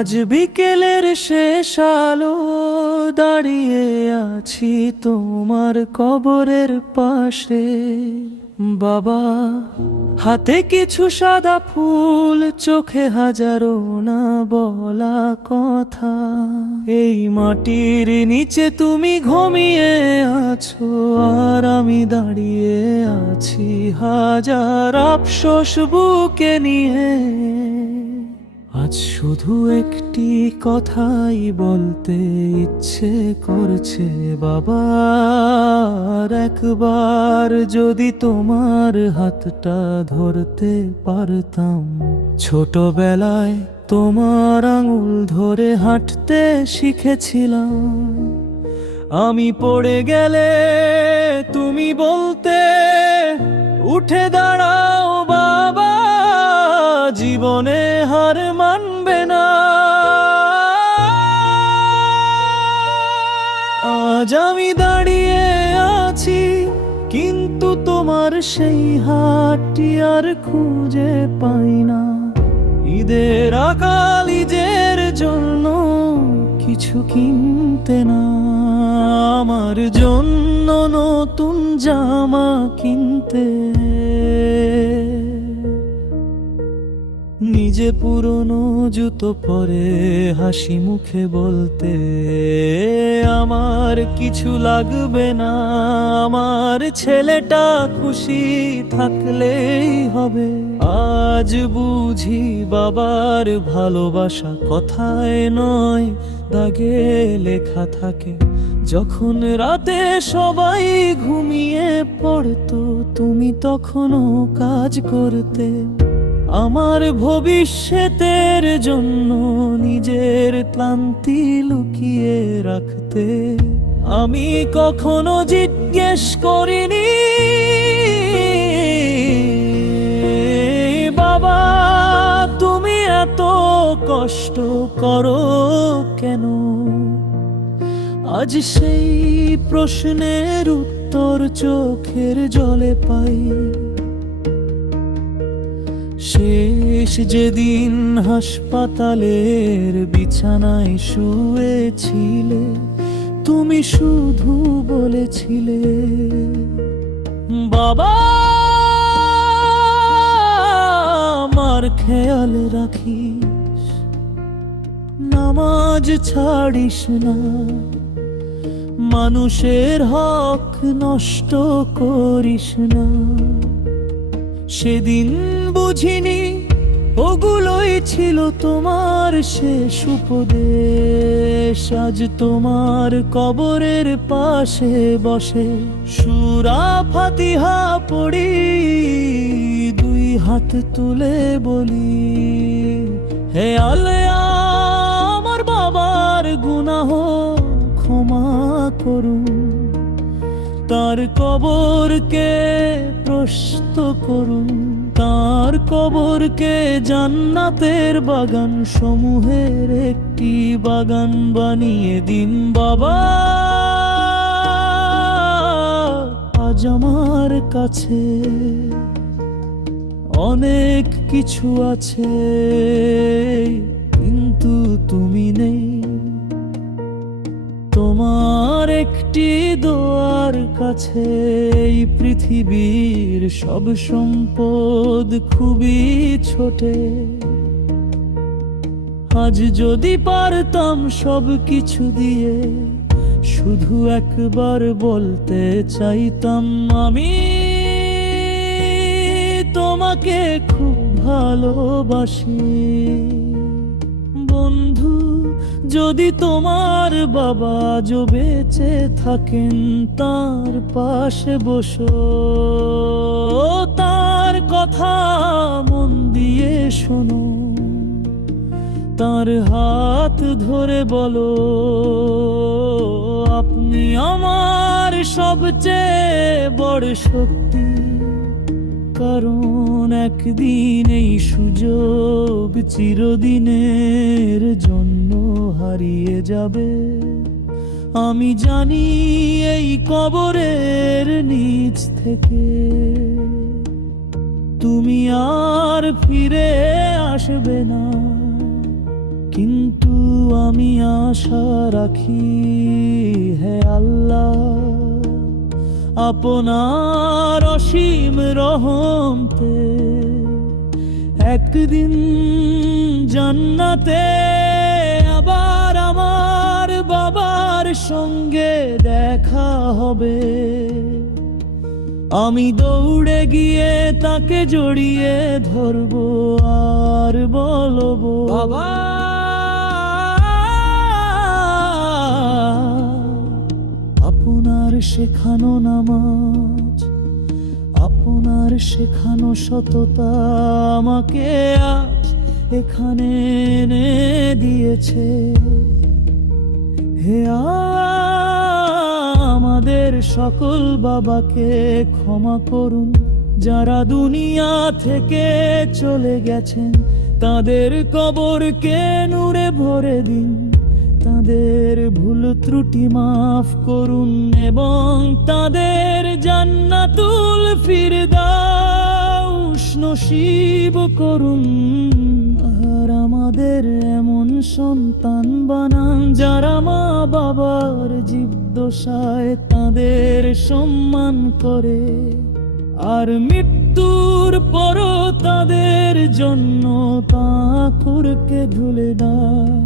আজ বিকেলের শেষ আলো, দাঁড়িয়ে আছি তোমার কবরের পাশে। বাবা, হাতে কিছু সাদা ফুল, চোখে হাজারো না বলা কথা। এই মাটির নিচে তুমি ঘুমিয়ে আছো, আর আমি দাঁড়িয়ে আছি হাজার আফসোস বুকে নিয়ে। আজ শুধু একটি কথাই বলতে ইচ্ছে করছে বাবা, আর একবার যদি তোমার হাতটা ধরতে পারতাম। ছোটবেলায় তোমার আঙুল ধরে হাঁটতে শিখেছিলাম। আমি পড়ে গেলে তুমি বলতে, উঠে দাঁড়াও বাবা, জীবনে হার মানবে না। আজ আমি দাঁড়িয়ে আছি, কিন্তু তোমার সেই হাতটি আর খুঁজে পাই না। ঈদের আকালিজের জন্য কিছু কিনতে না, আমার জন্য নতুন জামা কিনতে। নিজে পুরনো জুতো পরে হাসি মুখে বলতে, আমার কিছু লাগবে না, আমার ছেলেটা খুশি থাকলেই হবে। আজ বুঝি বাবার ভালোবাসা কথায় নয়, দাগে লেখা থাকে। যখন রাতে সবাই ঘুমিয়ে পড়তো, তুমি তখনও কাজ করতে। আমার ভবিষ্যতের জন্য নিজের ক্লান্তি লুকিয়ে রাখতে। আমি কখনো জিজ্ঞেস করিনি, বাবা তুমি এত কষ্ট করো কেন? আজ সেই প্রশ্নের উত্তর চোখের জলে পাই। শেষ যেদিন হাসপাতালের বিছানায় শুয়েছিলে, তুমি শুধু বলেছিলে, বাবা আমার খেয়াল রাখিস, নামাজ ছাড়িস না, মানুষের হক নষ্ট করিস না। সেদিন বুঝিনি ওগুলোই ছিল তোমার শেষ উপদেশ। আজ তোমার কবরের পাশে বসে সূরা ফাতিহা পড়ি, দুই হাত তুলে বলি, হে আল্লাহ আমার বাবার গুনাহ ক্ষমা করুন, তার কবরকে প্রশস্ত করুন, তার কবরকে জান্নাতের বাগান সমূহের একটি বাগান বানিয়ে দিন বাবা। আজ আমার কাছে অনেক কিছু আছে, কিন্তু তুমি নেই। তোমার একটি দোয়ার কাছে এই পৃথিবীর সব সম্পদ খুবই ছোটে। আজ যদি পারতাম সব কিছু দিয়ে, শুধু একবার বলতে চাইতাম, আমি তোমাকে খুব ভালোবাসি। বন্ধু, যদি তোমার বাবা আজও বেঁচে থাকেন, তার পাশে বসো, তার কথা মন দিয়ে শোনো, তার হাত ধরে বলো, আপনি আমার সবচেয়ে বড় শক্তি। কারণ একদিন এই সুযোগ চিরদিনের জন্য হারিয়ে যাবে। আমি জানি এই কবরের নিচ থেকে তুমি আর ফিরে আসবে না, কিন্তু আমি আশা রাখি হে আল্লাহ, আপনার অসীম রহমতে একদিন জান্নাতে আবার আমার বাবার সঙ্গে দেখা হবে। আমি দৌড়ে গিয়ে তাকে জড়িয়ে ধরবো আর বলবো, বাবা আপনার শেখানো নামাজ, আপনার শেখানো সততা আমাকে আজ এখানে এনে দিয়েছে। হে আমাদের সকল বাবাকে ক্ষমা করুন, যারা দুনিয়া থেকে চলে গেছেন, তাদের কবরকে নূরে ভরে দিন, তাদের ভুল ত্রুটি মাফ করুন এবং তাদের জান্নাতুল ফিরদাউস নসিব করুন। আর আমাদের এমন সন্তান বানান যারা মা বাবার জীবদ্দশায় তাদের সম্মান করে, আর মৃত্যুর পরও তাদের জন্য তাকুরকে ধুলে দেয়।